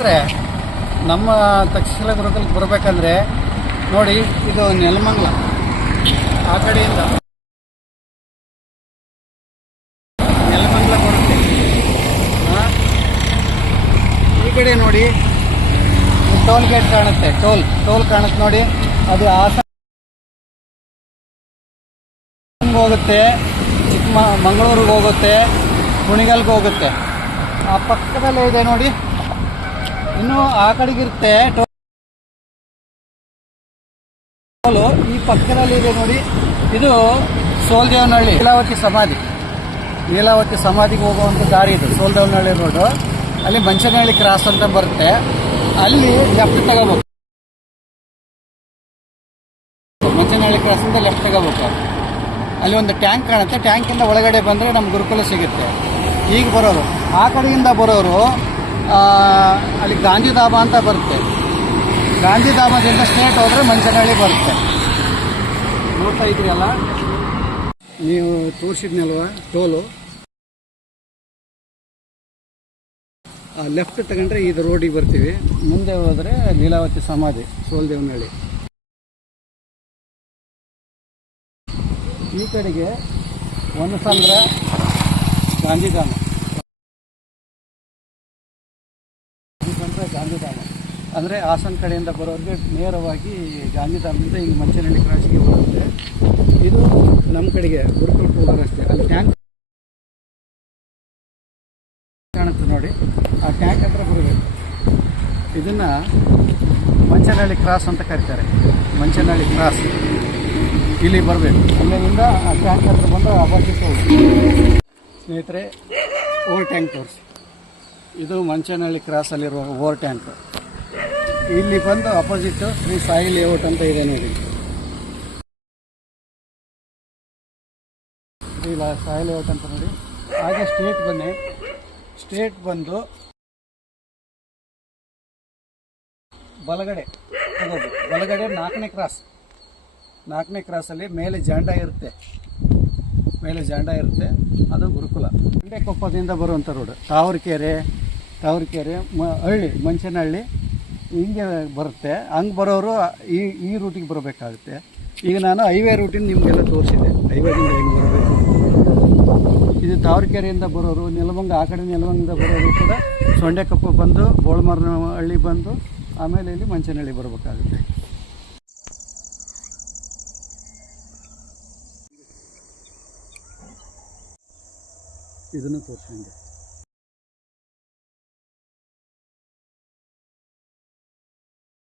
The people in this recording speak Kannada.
ಸ್ನೇಹಿತರೆ ನಮ್ಮ ತಕ್ಷಶಿಲ ಗುರುಕುಲಕ್ಕೆ ಬರಬೇಕಂದ್ರೆ ನೋಡಿ, ಇದು ನೆಲಮಂಗಲ. ಆ ಕಡೆಯಿಂದ ನೆಲಮಂಗಲ ಬರುತ್ತೆ. ಈ ಕಡೆ ನೋಡಿ, ಟೋಲ್ ಗೇಟ್ ಕಾಣುತ್ತೆ. ಟೋಲ್ ಟೋಲ್ ಕಾಣುತ್ತೆ ನೋಡಿ. ಅದು ಹಾಸನ ಹೋಗುತ್ತೆ ಚಿಕ್ಕಮ ಮಂಗಳೂರಿಗೆ ಹೋಗುತ್ತೆ, ಕುಣಿಗಲ್ಗೆ ಹೋಗುತ್ತೆ. ಆ ಪಕ್ಕದಲ್ಲೇ ಇದೆ ನೋಡಿ. ಇನ್ನು ಆ ಕಡೆಗಿರುತ್ತೆ ಟೋಲು. ಈ ಪಕ್ಕದಲ್ಲಿ ಇದೆ ನೋಡಿ. ಇದು ಸೋಲ್ದೇವನಹಳ್ಳಿ. ಲೀಲಾವತಿ ಸಮಾಧಿ. ಲೀಲಾವತಿ ಸಮಾಧಿಗೆ ಹೋಗುವಂಥ ದಾರಿ ಇದು, ಸೋಲ್ದೇವನಹಳ್ಳಿ ರೋಡು ಅಲ್ಲಿ ಮಂಚನಹಳ್ಳಿ ಕ್ರಾಸ್ ಅಂತ ಬರುತ್ತೆ. ಅಲ್ಲಿ ಲೆಫ್ಟ್ ತಗೋಬೇಕು. ಮಂಚನಹಳ್ಳಿ ಕ್ರಾಸ್ ಅಂತ ಲೆಫ್ಟ್ ತಗೋಬೇಕು. ಅಲ್ಲಿ ಒಂದು ಟ್ಯಾಂಕ್ ಕಾಣುತ್ತೆ. ಟ್ಯಾಂಕಿಂದ ಒಳಗಡೆ ಬಂದರೆ ನಮ್ಮ ಗುರುಕುಲ ಸಿಗುತ್ತೆ. ಈಗ ಬರೋರು, ಆ ಕಡೆಯಿಂದ ಬರೋರು ಅಲ್ಲಿ ಗಾಂಧಿಧಾಮ ಅಂತ ಬರುತ್ತೆ. ಗಾಂಧಿಧಾಮದಿಂದ ಸ್ಟೇಟ್ ಹೋದ್ರೆ ಮಂಚನಹಳ್ಳಿ ಬರುತ್ತೆ. ನೋಡ್ತಾ ಇದ್ರಲ್ಲ ನೀವು ತೋರಿಸಿದ್ನಲ್ವ? ಟೋಲು. ಲೆಫ್ಟ್ ತಗೊಂಡ್ರೆ ಇದು ರೋಡಿಗೆ ಬರ್ತೀವಿ. ಮುಂದೆ ಹೋದ್ರೆ ಲೀಲಾವತಿ ಸಮಾಧಿ, ಸೋಲ್ದೇವನಹಳ್ಳಿ. ಈ ಕಡೆಗೆ ಒಂದು ಸಂದ್ರ ಗಾಂಧಿಧಾಮ. ಗಾಂಧಿಧಾಮ ಅಂದರೆ ಹಾಸನ ಕಡೆಯಿಂದ ಬರೋರಿಗೆ ನೇರವಾಗಿ ಗಾಂಧಿಧಾಮದಿಂದ ಹಿಂಗೆ ಮಂಚನಹಳ್ಳಿ ಕ್ರಾಸಿಗೆ ಬರುತ್ತೆ ಇದು ನಮ್ಮ ಕಡೆಗೆ ಗುರುಕುಲ ಹೋಗೋ ರಸ್ತೆ ಅಲ್ಲಿ ಟ್ಯಾಂಕ್ ಕಾಣುತ್ತೆ ನೋಡಿ. ಆ ಟ್ಯಾಂಕ್ ಹತ್ರ ಬರಬೇಕು. ಇದನ್ನು ಮಂಚನಹಳ್ಳಿ ಕ್ರಾಸ್ ಅಂತ ಕರೀತಾರೆ. ಮಂಚನಹಳ್ಳಿ ಕ್ರಾಸ್. ಇಲ್ಲಿ ಬರಬೇಕು. ಅಲ್ಲಿಂದ ಆ ಟ್ಯಾಂಕ್ ಹತ್ರ ಬಂದು ಅಪೋಸಿಟ್ ಹೋಗಿ ಸ್ನೇಹಿತರೆ ಓಲ್ ಟ್ಯಾಂಕ್ ತೋರಿಸಿ. ಇದು ಮಂಚನಹಳ್ಳಿ ಕ್ರಾಸಲ್ಲಿರುವ ಓವರ್ ಟ್ಯಾಂಕ್. ಇಲ್ಲಿ ಬಂದು ಅಪೋಸಿಟ್ ಶ್ರೀ ಸಾಯಿ ಲೇಔಟ್ ಅಂತ ಇದೆ ನೋಡಿ. ಶ್ರೀ ಸಾಯಿ ಲೇಔಟ್ ಅಂತ ನೋಡಿ. ಹಾಗೆ ಸ್ಟ್ರೇಟ್ ಬನ್ನಿ ಸ್ಟ್ರೇಟ್ ಬಂದು ಬಲಗಡೆ ಬಲಗಡೆ ನಾಲ್ಕನೇ ಕ್ರಾಸ್ ನಾಲ್ಕನೇ ಕ್ರಾಸಲ್ಲಿ ಮೇಲೆ ಜಾಂಡ ಇರುತ್ತೆ. ಮೇಲೆ ಜಾಂಡ ಇರುತ್ತೆ. ಅದು ಗುರುಕುಲ. ಕೊಪ್ಪದಿಂದ ಬರುವಂಥ ರೋಡ್ ತಾವರೆಕೆರೆ ತಾವರೆಕೆರೆ, ಮ, ಹಳ್ಳಿ, ಮಂಚನಹಳ್ಳಿ, ಹಿಂಗೆ ಬರುತ್ತೆ. ಹಂಗೆ ಬರೋರು ಈ ಈ ರೂಟಿಗೆ ಬರಬೇಕಾಗುತ್ತೆ. ಈಗ ನಾನು ಹೈವೇ ರೂಟಿನ ನಿಮಗೆಲ್ಲ ತೋರಿಸಿದೆ ಹೈವೇದಿಂದ ಹೆಂಗೆ ಬರಬೇಕು. ಇದು ತಾವರೆಕೆರೆಯಿಂದ ಬರೋರು, ನೆಲಮಂಗ, ಆ ಕಡೆ ನೆಲಮಂಗದಿಂದ ಬರೋರು ಕೂಡ ಸೊಂಡೆಕಪ್ಪ ಬಂದು ಬೋಳ್ಮರ್ನ ಹಳ್ಳಿ ಬಂದು, ಆಮೇಲೆ ಇಲ್ಲಿ ಮಂಚನಹಳ್ಳಿ ಬರಬೇಕಾಗುತ್ತೆ. ಇದನ್ನು ತೋರಿಸಿ